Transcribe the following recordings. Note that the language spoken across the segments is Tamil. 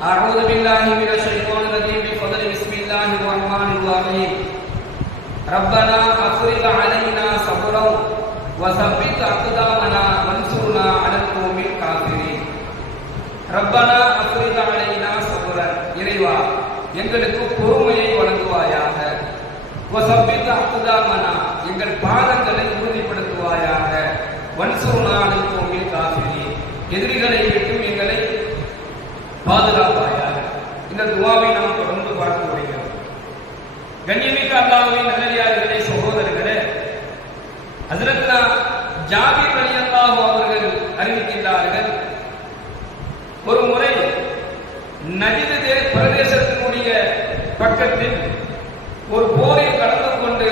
أعوذ بالله من الشيطان الرجيم بفضل بسم الله الرحمن الرحيم ربنا أفرغ علينا صبرا وثبت أقدامنا وانصرنا على القوم الكافرين ربنا أفرغ علينا صبرا இறைவா எங்களுக்கு பொறுமையை வழங்குவாயாக وثبت أقدامنا எங்கள் பாதங்களை உறுதிப்படுத்துவாயாக வன்சுர்னா அலல் கௌமில் காஃபிரீன் எதிரிகளை விட்டு எங்களை பாதுகாப்பாயாக. இந்த துஆவை நாம் தொடர்ந்து பார்க்க முடியும். கண்ணியமிக்க அல்லாஹ்வின் நல்லடியார்களே, சகோதரர்களே, ஹஜ்ரத் ஜாபிர் ரலியல்லாஹு அவர்கள் அறிவிக்கின்றார்கள், ஒரு முறை நஜ்து பிரதேசத்தினுடைய பக்கத்தில் ஒரு போரில் கலந்து கொண்டு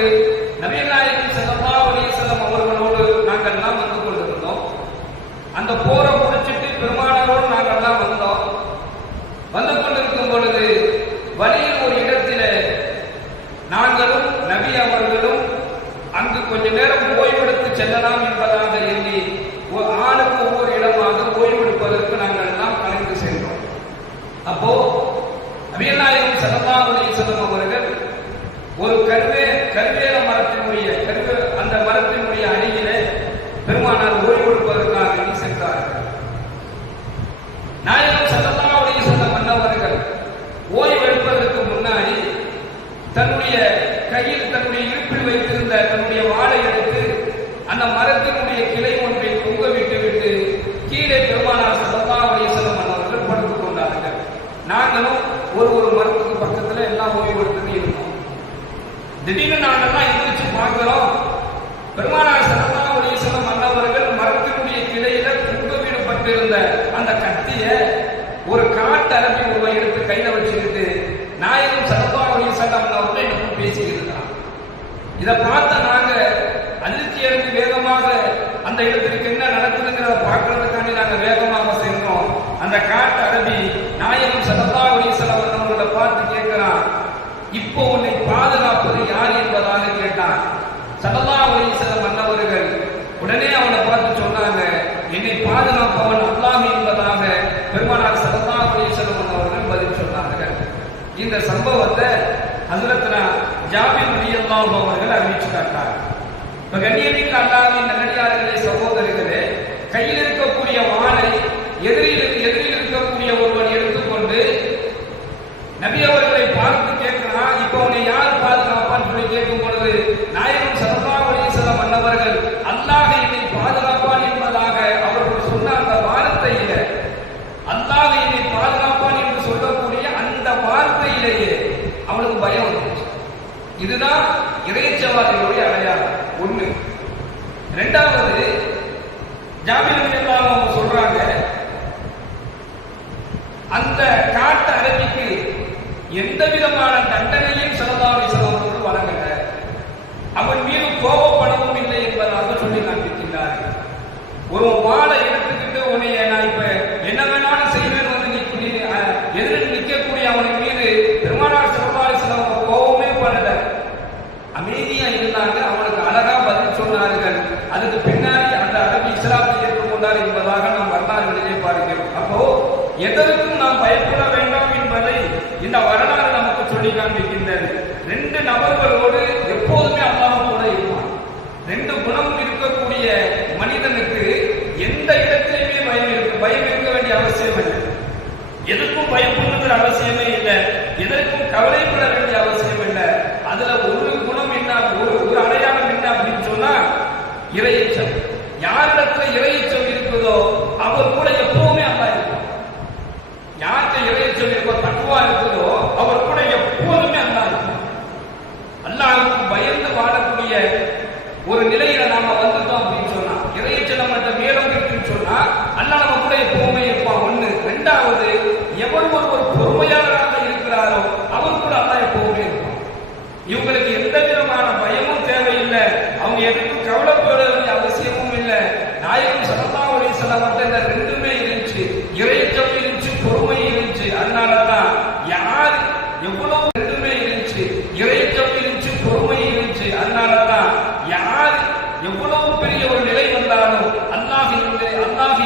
நபிகள் நாயகம் ஸல்லல்லாஹு அலைஹி வஸல்லம் அவர்களோடு நாங்கள் எல்லாம் வந்து கொண்டிருந்தோம். அந்த போரை முடிச்சிட்டு பெருமானாரோடு நாங்கள் எல்லாம் வந்தோம். வந்து கொண்டிருக்கும் பொழுது வழியில் ஒரு இடத்தில நாங்களும் நபி அவர்களும் அங்கு கொஞ்ச நேரம் ஓய்வெடுத்து செல்லலாம் என்பதாக எண்ணி ஆளுக்கு ஒவ்வொரு இடமாக ஓய்வெடுப்பதற்கு நாங்கள் எல்லாம் கலந்து சென்றோம். அப்போ நபிகள் நாயகம் ஸல்லல்லாஹு அலைஹி வஸல்லம் அவர்கள் ஒரு கருவேல மரத்தினுடைய அந்த மரத்தினுடைய அடியிலே பெருமானார் ஓய்வெடுப்பதற்காக சென்றார்கள். நாயகம் ஸல்லல்லாஹு அலைஹி வஸல்லம் அன்னவர்கள் ஓய்வெடுப்பதற்கு முன்னாடி தன்னுடைய கையில் தன்னுடைய இடுப்பில் வைத்திருந்த தன்னுடைய வாளை எடுத்து அந்த மரத்தினுடைய கிளை ஒன்றை தொங்க விட்டு கீழே பெருமானார் ஸல்லல்லாஹு அலைஹி வஸல்லம் அன்னவர்கள் படுத்துக் கொண்டார்கள். நாங்களும் ஒரு மரத்துக்கு பக்கத்துல எல்லாம் ஓய்வெடுத்து இருந்தோம். திடீர்னு நாங்கெல்லாம் எந்திரிச்சு பார்க்கிறோம், பெருமானார் ஸல்லல்லாஹு அலைஹி வஸல்லம் அன்னவர்கள் மரத்தினுடைய கிளையில தொங்க விடப்பட்டிருந்த அந்த கத்திய ஒரு காட்டரபி ஒருவன் எடுத்து கையில வச்சுக்கிட்டு நாயகம் ஸல்லல்லாஹு அலைஹி வஸல்லம் அவர்கள் என்ன பேசிக்கிட்டு இருக்கான். இதை பார்த்த நாங்க அதிர்ச்சி அடைந்து வேகமாக அந்த இடத்திற்கு என்ன நடக்குதுங்கிறத பார்க்கறதுக்காண்டி நாங்க வேகமாக சென்றோம். அந்த காட்டு அரபி நாயகம் ஸல்லல்லாஹு அலைஹி வஸல்லம் அவர்களை பார்த்து கேட்கிறான், இப்போ உன்னை பாதுகாப்பது யார் என்பதாக கேட்டான். ஸல்லல்லாஹு அலைஹி வஸல்லம் அன்னவர்கள் உடனே அவனை பார்த்து சொன்னாங்க, என்னை பாதுகாப்பவன் அல்லாஹ் என்பதாக பெருமானார் ஸல்லல்லாஹு அலைஹி வஸல்லம் அவர்கள் பதில் சொன்னார்கள். இந்த சம்பவத்தை ஹஜ்ரத் ஜாபிர் ரலியல்லாஹு அவர்கள் அறிவிச்சு காட்டார். இப்ப கண்ணியமிக்க அல்லாஹ்வின் நல்லடியார்களே, சகோதரர்களே, கையில் இருக்கக்கூடிய வாளை எதிரில் இருக்கக்கூடிய ஒருவன் எடுத்துக்கொண்டு நபி அவர்களை பார்த்து கேட்கிறான், இப்ப உன்னை யார் பாதுகாப்பான்னு சொல்லி கேட்கும் பொழுது நாயகம் ஸல்லல்லாஹு அலைஹி வஸல்லம் அன்னவர்கள் அல்லாஹ் என்னை பாதுகாப்பான் என்பதாக அவர்கள் சொன்ன அந்த வார்த்தையில, அல்லாஹ் என்னை பாதுகாப்பான் என்று சொல்லக்கூடிய அந்த வார்த்தையிலேயே அவனுக்கு பயம் வந்துச்சு. இதுதான் இறைச்சவாதிகளுடைய அடையாளம். ஒண்ணு. இரண்டாவது, ஜாபிர் ரலியல்லாஹு அன்ஹு சொல்றாங்க, அந்த காட்டு அரபிக்கு எந்த விதமான தண்டனையும் ஸல்லல்லாஹு அலைஹி வஸல்லம் அவர்கள் வழங்கல, அவன் மீது கோபப்படவும் இல்லை என்பதாக சொல்லி காண்பிக்கின்றார்கள். ஒரு வாளை எடுத்துக்கிட்டு உன்னை நான் இப்ப என்ன வேணாலும் செய்வேன் வந்து எதிரில் நிற்கக்கூடிய அவன் மீது பெருமானார் ஸல்லல்லாஹு அலைஹி வஸல்லம் கோபமே படல, அமைதியா இருந்தாங்க. அவனுக்கு அழகா பதில் சொன்னார்கள். அதுக்கு பின்னாடி அந்த அரபி இஸ்லாத்தை ஏற்றுக்கொண்டார் என்பதாக நாம் வரலாறுகளிலே பார்க்கிறோம். அப்போ எதற்கும் நாம் பயப்பட வேண்டாம் என்பதை இந்த வரலாறு நமக்கு சொல்லி காண்பிக்கின்றது. ரெண்டு நபர்களோடு எப்போதுமே அல்லாஹ் கூட இருப்பான். ரெண்டு குணம் இருக்கக்கூடிய மனிதனுக்கு எந்த இடத்திலுமே பயம் இருக்க வேண்டிய அவசியம் இல்லை. எதற்கும் பயப்படுகிற அவசியமே இல்லை, எதற்கும் கவலைப்பட வேண்டிய அவசியம் இல்லை. அதுல ஒரு குணம் என்ன, ஒரு அடையாளம் என்ன அப்படின்னு சொன்னா இறையச்சம். யாரிடத்துல இறையச்சம் இருக்குதோ அவர் கூட எப்பவுமே அல்லாஹ் இருப்பான். யாருக்கு இறையச்சம் இருக்கோ, தக்வா இருக்குதோ அவர் கூட எப்போதுமே அல்லாஹ் இருப்பான். அல்லாஹ்வுக்கு பயந்து வாழக்கூடிய ஒரு நிலையில நாம வந்துட்டோம் அப்படின்னு சொன்னா, இறையச்சம் நம்மகிட்ட மேலும் இருக்குன்னு சொன்னா அல்லாஹ் நம்ம கூட எப்பவுமே இருப்பான். ஒண்ணு. இரண்டாவது, எவர் ஒருவர் பொறுமையாளராக இருக்கிறாரோ அவர் கூட அல்லாஹ் எப்பவுமே இருப்பான். இவங்களுக்கு எந்த விதமான பயமும் தேவையில்லை, அவங்க எதுக்கும் கவலைப்பட வேண்டிய அவசியமும் இல்லை. நாயகம் ஸல்லல்லாஹு அலைஹி வஸல்லம் இந்த ரெண்டுமே இருந்துச்சு, இறையச்சம் இருந்துச்சு, பொறுமை இருந்துச்சு. அதனாலதான் யார் எவ்வளவு ரெண்டுமே இருந்துச்சு, இறையச்சம் இருந்துச்சு, பொறுமை இருந்துச்சு. அதனாலதான் யார் எவ்வளவு பெரிய ஒரு நிலை வந்தாலும் அல்லாஹ்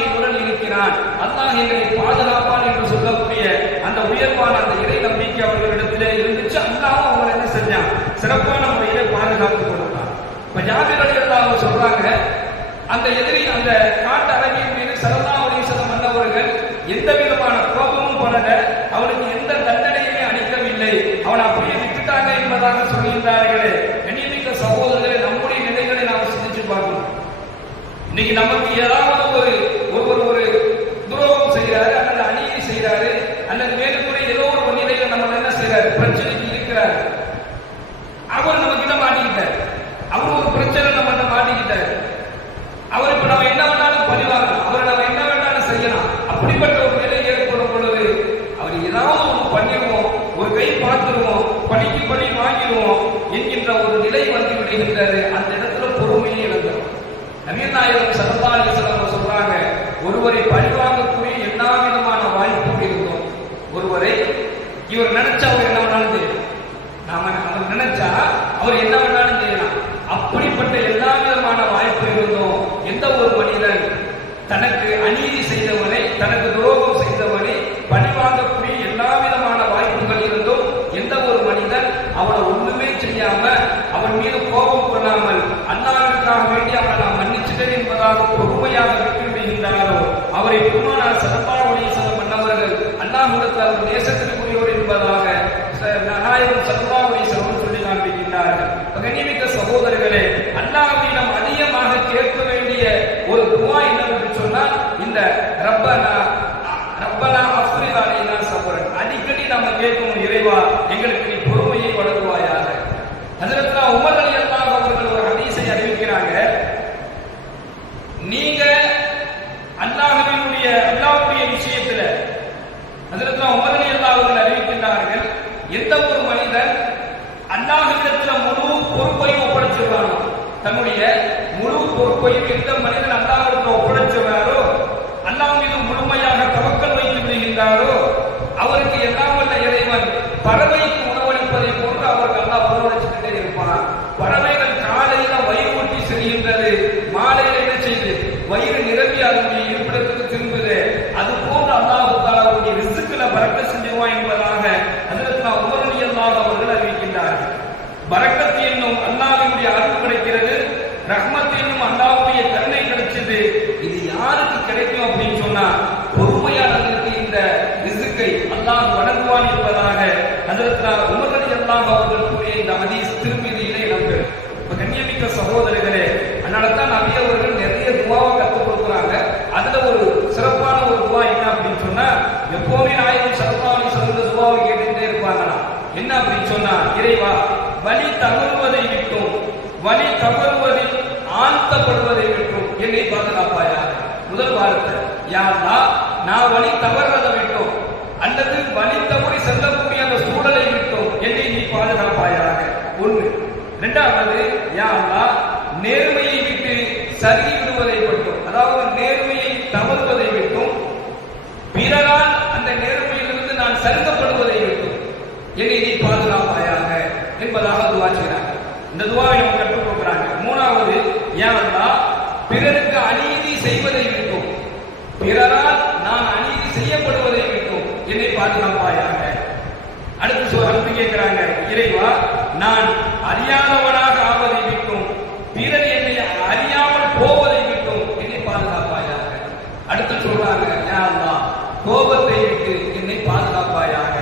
என்னுடன் இருக்கிறான், அல்லாஹ் என்னை பாதுகாப்பான் என்று சொல்லக்கூடிய அந்த விதமான அந்த இறை நம்பிக்கை அவர்களிடத்திலே இருந்துச்சு. அல்லாஹ் அவங்க என்ன செஞ்சான், சிறப்பான முறையில பாதுகாத்து கொடுத்தான். இப்ப ஜாபிர் ரலியல்லாஹு சொல்றாங்க, அந்த எதிரி அந்த காட்டு அரபியின் மீது ஸல்லல்லாஹு அலைஹி வஸல்லம் அன்னவர்கள் எந்த விதமான கோபமும் படல, அவனுக்கு எந்த தண்டனையுமே அளிக்கவில்லை, அவனை அப்படியே விட்டுட்டாங்க என்பதாக சொல்கின்றார்களே. கண்ணியமிக்க சகோதரர்களே, நம்முடைய நிலைகளை நாம் சிந்திச்சு பார்க்கணும். இன்னைக்கு நமக்கு ஏதாவது ஒரு துரோகம் செய்யறாரு அல்லது அநீதி செய்யறாரு அல்லது மேலுக்குறை ஏதோ ஒரு நிலையில நம்ம என்ன செய்யறாரு, பிரச்சனைக்கு இருக்கிறாரு, அவர் நம்ம கிட்ட மாட்டிக்கிட்டார், அவர் ஒரு பிரச்சனை நம்ம மாட்டிக்கிட்டார், அவர் இப்ப நம்ம என்ன வேணாலும் பழிவாங்கலாம், அவரை நம்ம என்ன வேணாலும் செய்யலாம். அப்படிப்பட்ட ஒரு நிலை ஏற்படும் பொழுது அவர் ஏதாவது ஒன்று பண்ணிடுவோம், ஒரு கை பார்த்துருவோம், பணிக்கு பணி வாங்கிடுவோம் என்கின்ற ஒரு நிலை வந்து விடுகின்றது. அந்த இடத்துல பொறுமையை இழந்தோம். நபிகள் நாயகம் ஸல்லல்லாஹு அலைஹி வஸல்லம் சொல்றாங்க, ஒருவரை பழிவாங்கக்கூடிய எல்லா விதமான வாய்ப்பும் இருந்தோம். ஒருவரை இவர் நினைச்சா அவர் என்ன வேணாலும் செய்யலாம், அவர் நினைச்சா அவர் என்ன வேணாலும் செய்யலாம். அப்படிப்பட்ட எல்லா விதமான வாய்ப்பு இருந்தோம். எந்த ஒரு மனிதன் தனக்கு அநீதி செய்தவனை, தனக்கு துரோகம் செய்தவனை பழிவாங்கக்கூடிய எல்லா விதமான வாய்ப்புகள் இருந்தும் எந்த ஒரு மனிதன் அவனை ஒண்ணுமே செய்யாம அவன் மீது கோபம் கொள்ளாமல் அல்லாஹ்வுக்காக வேண்டி அவனை நான் மன்னிச்சுட்டேன் என்பதாக பொறுமையாக விட்டு விடுகின்றாரோ அவரை பெருமானார் ஸல்லல்லாஹு அலைஹி வஸல்லம் அன்னவர்கள் அல்லாஹ்விடத்தில் நேசத்திற்குரியவர் என்பதாக நாயகம் ஸல்லல்லாஹு அலைஹி வஸல்லம் சொல்லி காண்பிக்கின்றார்கள். கண்ணியமிக்க சகோதரர்களே, அல்லாஹ்விடம் அதிகமாக கேட்க வேண்டிய ஒரு துஆ என்னவென்று சொன்னால் இந்த ரப்பனா அஃப்ரிக் அலைனா ஸப்ரன். அடிக்கடி நம்ம கேட்கும், இறைவா எங்களுக்கு நீ பொறுமையை வழங்குவாயாக. ஹஜ்ரத் உமர் ரலியல்லாஹு அவர்கள் ஒரு ஹதீஸை அறிவிக்கிறாங்க, நீங்க அல்லாஹ்வுடைய விஷயத்துல ஹஜ்ரத் உமர் ரலியல்லாஹு அவர்கள் அறிவிக்கின்றார்கள், எந்த ஒரு மனிதன் அல்லாஹ்விடத்துல முழு பொறுப்பையும் ஒப்படைச்சிருவானோ, தன்னுடைய முழு பொறுப்பையும் எந்த மனிதன் அல்லாஹ்விடத்துல ஒப்படைச்சிருவாரோ, அல்லாஹ் மீது முழுமையாக தவக்கல் வைத்து விடுகின்றாரோ, அவருக்கு எல்லாம் வல்ல இறைவன் பறவைக்கு உணவளிப்பதை போன்று அவருக்கு அல்லாஹ் உணவளிச்சுட்டே இருப்பான். பறவைகள் காலையில வயிறு ஊட்டி செல்கின்றது, மாலையில என்ன செய்து வயிறு நிரம்பி அதனுடைய இருப்பிடத்துக்கு திரும்புது. அது போன்று அல்லாஹ் தஆலா அவருடைய ரிஸ்க்ல பரக்கத் செஞ்சுவான் என்பதாக ஹஜ்ரத் உமர் ரலியல்லாஹு அவர்கள் அறிவிக்கின்றார்கள். பரக்கத் என்னும் அல்லாஹ்வுடைய அருள் கிடைக்கிறது, ரஹ்மத் என்னும் அல்லாஹ்வுடைய கருணை கிடைச்சது. இது யாருக்கு கிடைக்கும் அப்படின்னு சொன்னா, பொறுமையாளர்களுக்கு இந்த ரிஸ்கை அல்லாஹ் வழங்குவான் என்பதாக ஹஜ்ரத் உமர் ரலியல்லாஹு அவர்கள் கூறிய இந்த ஹதீஸ் திருமிதியிலே இடம்பெறும். கண்ணியமிக்க சகோதரர்களே, அதனாலதான் நபி அவர்கள் நிறைய துஆவை கற்றுக் கொடுக்குறாங்க. அதுல ஒரு சிறப்பான ஒரு துஆ என்ன அப்படின்னு சொன்னா, எப்பவுமே நாயகம் ஸல்லல்லாஹு அலைஹி வஸல்லம் துஆவை கேட்டுட்டே இருப்பாங்களா. என்ன அப்படின்னு சொன்னா, இறைவா வழி தவறுவதை விட்டும் வழி தவறுவதில் ஆழ்த்தப்படுவதை விட்டும் என்னை பாதுகாப்பாயாக. முதல் வார்த்தை, யா அல்லாஹ் நான் வழி தவறுவதை விட்டும் அல்லது வழி தவறி செல்லக்கூடிய அந்த சூழலை விட்டும் என்னை நீ பாதுகாப்பாயாக. ஒன்று. இரண்டாவது, யா அல்லாஹ் நேர்மையை விட்டு சருகி விடுவதை விட்டும், அதாவது நேர்மையை தவறுவதை விட்டும் பிறரால் அந்த நேர்மையிலிருந்து நான் சருகப்படுவதை விட்டும் என்னை நீ பாதுகாப்பாயாக என்பதாக துஆ செய்றாங்க. இந்த துஆவை நம்ம கற்றுக் கொடுக்கிறாங்க. மூணாவது, யா அல்லாஹ் பிறருக்கு அநீதி செய்வதை விட்டும் பிறரால் நான் அநீதி செய்யப்படுவதை விட்டும் என்னை பாதுகாப்பாயாக. அடுத்து கேட்கிறாங்க, இறைவா நான் அறியாதவனாக ஆவதை விட்டும் பிறர் என்னை அறியாமல் போவதை விட்டும் என்னை பாதுகாப்பாயாக. அடுத்து சொல்றாங்க, யா அல்லாஹ் கோபத்தை விட்டு என்னை பாதுகாப்பாயாக,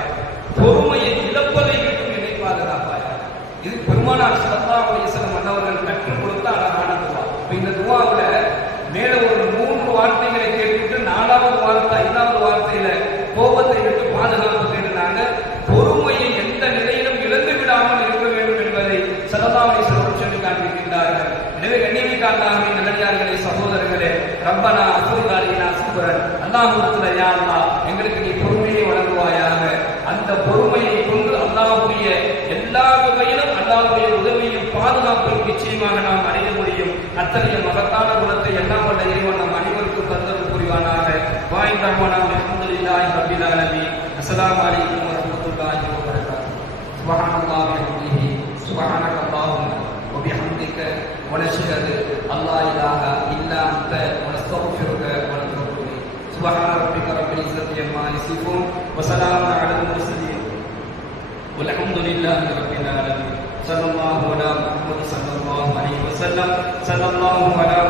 பொறுமையை இழப்பதை விட்டும் என்னை பாதுகாப்பாயாக. இது பெருமானார் ஸல்லல்லாஹு அலைஹி வஸல்லம் அன்னவர்கள் கற்றுக் கொடுத்த அழகான துஆ. இந்த துஆவுல மேல ஒரு 3 வார்த்தைகளை கேட்டுட்டு 4வது வார்த்தை 5வது வார்த்தையில கோபத்தை விட்டு பாதுகாப்பு கேட்டாங்க. பொறுமையை எந்த நிலையிலும் இழந்து விடாமல் இருக்க வேண்டும் என்பதை ஸல்லல்லாஹு அலைஹி வஸல்லம் சொல்லி காண்பிக்கின்றார்கள். எனவே கண்ணியமிக்க அல்லாஹ்வின் நல்லடியார்களே, சகோதரர்களே, ரப்பனா அஃப்ரிக் அலைனா ஸப்ரன், அல்லாஹ்வுடைய யா அல்லாஹ் எங்களுக்கு நீ பொறுமையை வழங்குவாயாக. அந்த பொறுமையை கொண்டு அல்லாஹ்வுடைய எல்லா வகையிலும் அல்லாஹ்வுடைய உதவியும் பாதுகாப்பையும் நிச்சயமாக நாம் அடைய முடியும். அத்தகைய மகத்தான குணத்தை எல்லாம் வல்ல இறைவன் நம் அனைவருக்கும் தந்தது புரிவானாக. வாயின் ரஹ்மானாஹு அல்ஹம்துலில்லாஹி ரப்பில் ஆலமீன். அஸ்ஸலாமு அலைக்கும் வரஹ்மத்துல்லாஹி வபரகாத்துஹு. சுப்ஹானல்லாஹி வபிஹம்திஹி சுப்ஹானக்கல்லாஹும்ம வபிஹம்திக வனஷ்ஹது அல்லா இலாஹ இல்லா அன்த வனஸ்தக்ஃபிருக வனதுபு இலைக். சுப்ஹான ரப்பிக ரப்பில் இஸ்ஸத்தி அம்மா யசிஃபூன் வ ஸலாமுன் அலல் முர்ஸலீன். வல்ஹம்துலில்லாஹி ரப்பில் ஆலமீன். ஸல்லல்லாஹு அலா முஹம்மது ஸல்லல்லாஹு அலைஹி வஸல்லம். ஸல்லல்லாஹு அலா